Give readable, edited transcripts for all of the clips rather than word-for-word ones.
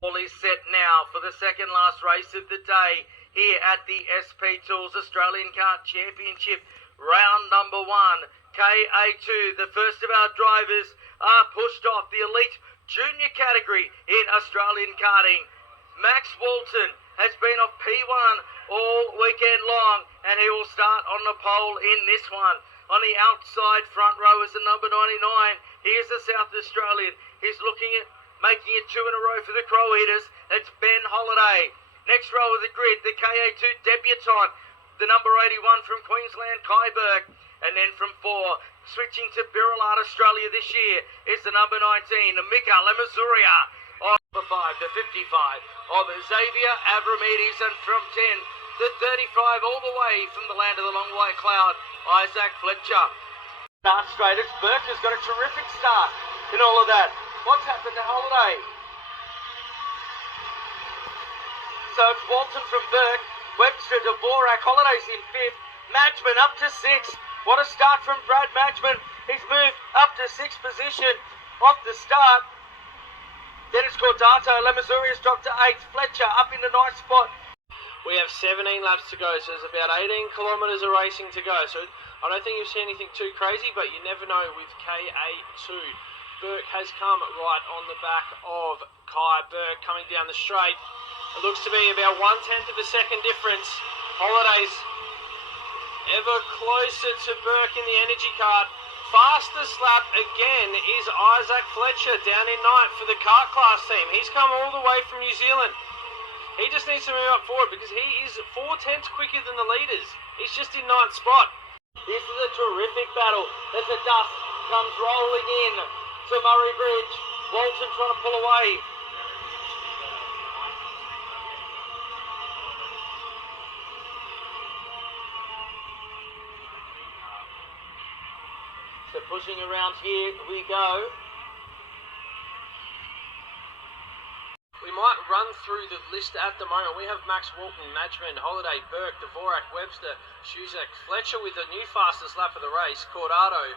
All is set now for the second last race of the day here at the SP Tools Australian Kart Championship. Round number 1, KA2. The first of our drivers are pushed off the elite junior category in Australian karting. Max Walton has been off P1 all weekend long, and he will start on the pole in this one. On the outside front row is the number 99. He is a South Australian. He's looking at making it 2 in a row for the Crow Eaters. That's Ben Holiday. Next row of the grid, the KA2 debutant, the number 81 from Queensland, Kai Burke. And then from 4, switching to Birillard, Australia this year, is the number 19, Mika Lemasuria. On the 5, the 55 of Xavier Avramedes, and from 10 to 35, all the way from the land of the long white cloud, Izaak Fletcher. Start straight, it's Burke has got a terrific start in all of that. What's happened to Holiday? So it's Walton from Burke, Webster, Dvorak, Holiday's in 5th, Madgman up to 6th. What a start from Brad Madgman. He's moved up to 6th position off the start. Then it's Cordato, Lemasuria has dropped to 8th, Fletcher up in the 9th spot. We have 17 laps to go, so there's about 18 kilometres of racing to go. So I don't think you'll see anything too crazy, but you never know with KA2. Burke has come right on the back of Kai Burke coming down the straight. It looks to be about 1/10 of a second difference. Holiday's ever closer to Burke in the energy cart. Fastest lap again is Izaak Fletcher down in 9th for the kart class team. He's come all the way from New Zealand. He just needs to move up forward because he is 4/10 quicker than the leaders. He's just in 9th spot. This is a terrific battle as the dust comes rolling in to Murray Bridge. Walton trying to pull away. So pushing around here we go. We might run through the list at the moment. We have Max Walton, Madgman, Holiday, Burke, Dvorak, Webster, Shuzak, Fletcher with the new fastest lap of the race, Cordato,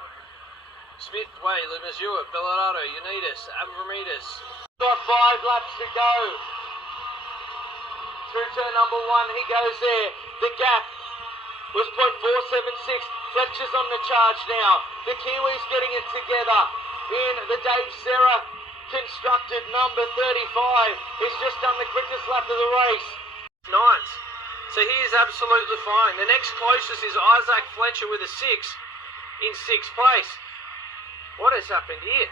Smith, Way, Lemasuria, Bellardo, Unitas, Avramedes. Got 5 laps to go. Through turn number 1, he goes there. The gap was .476. Fletcher's on the charge now. The Kiwis getting it together in the Dave Serra constructed number 35. He's just done the quickest lap of the race. 9th. So he is absolutely fine. The next closest is Izaak Fletcher with a 6 in 6th place. What has happened here?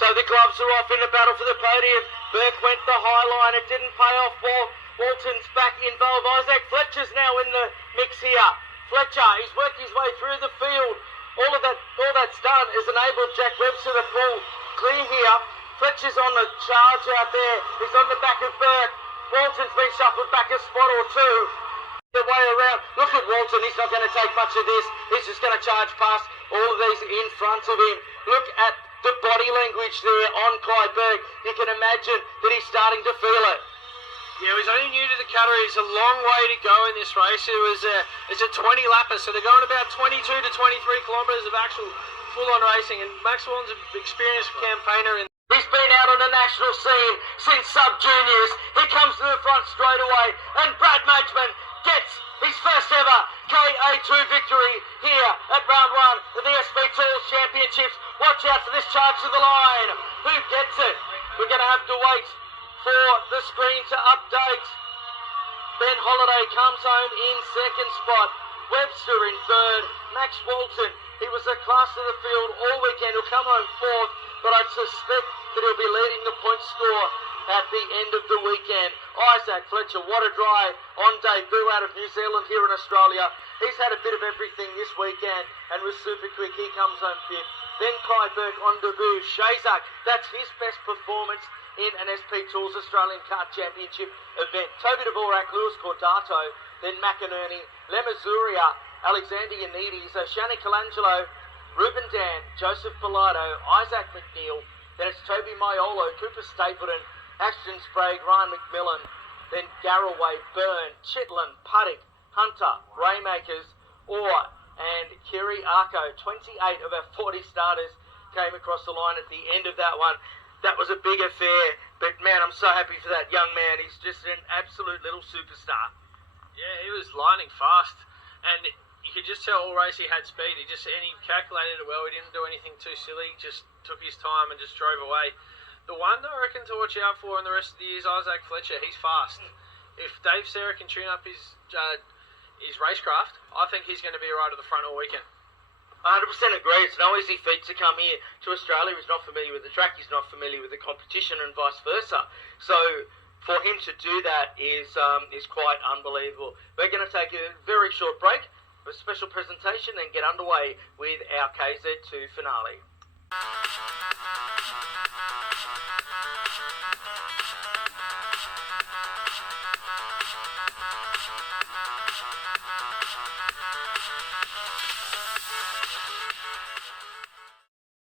So the gloves are off in the battle for the podium. Burke went the high line. It didn't pay off. Walton's back involved. Izaak Fletcher's now in the mix here. Fletcher, he's worked his way through the field. All that's done is enabled Jack Webster to pull clear here. Fletcher's on the charge out there. He's on the back of Burke. Walton's been shuffled back a spot or 2. The way around. Look at Walton. He's not going to take much of this. He's just going to charge past all of these in front of him. Look at the body language there on Kai Burke. You can imagine that he's starting to feel it. Yeah, he's only new to the category. It's a long way to go in this race. It's a 20 lapper, so they're going about 22 to 23 kilometres of actual full-on racing. And Max Walton's an experienced campaigner. He's been out on the national scene since sub-juniors. He comes to the front straight away, and Brad Madgman gets his first ever KA2 victory here at round 1 of the SP Tools Championships. Watch out for this charge to the line. Who gets it? We're going to have to wait for the screen to update. Ben Holiday comes home in 2nd spot. Webster in 3rd. Max Walton, he was a class of the field all weekend. He'll come home 4th, but I suspect that he'll be leading the point score at the end of the weekend. Izaak Fletcher, what a drive on debut out of New Zealand here in Australia. He's had a bit of everything this weekend and was super quick. He comes home 5th. Then Kai Burke on debut. Shazak, that's his best performance in an SP Tools Australian Kart Championship event. Toby Dvorak, Lewis Cordato, then McInerney, Lemasuria, Alexander Unitas, Shani Colangelo, Ruben Dan, Joseph Pilato, Izaak McNeil, then it's Toby Maiolo, Cooper Stapleton, Ashton Sprague, Ryan McMillan, then Garraway, Byrne, Chitlin, Puddick, Hunter, Raymakers, or and Kiri Arco, 28 of our 40 starters came across the line at the end of that one. That was a big affair, but man, I'm so happy for that young man. He's just an absolute little superstar. Yeah, he was lining fast, and you could just tell all race he had speed. He calculated it well. He didn't do anything too silly. Just took his time and just drove away. The one that I reckon to watch out for in the rest of the year is Izaak Fletcher. He's fast. If Dave Serra can tune up his racecraft, I think he's going to be right at the front all weekend. 100% agree. It's no easy feat to come here to Australia. He's not familiar with the track. He's not familiar with the competition, and vice versa. So for him to do that is quite unbelievable. We're going to take a very short break, a special presentation, and get underway with our KZ2 finale.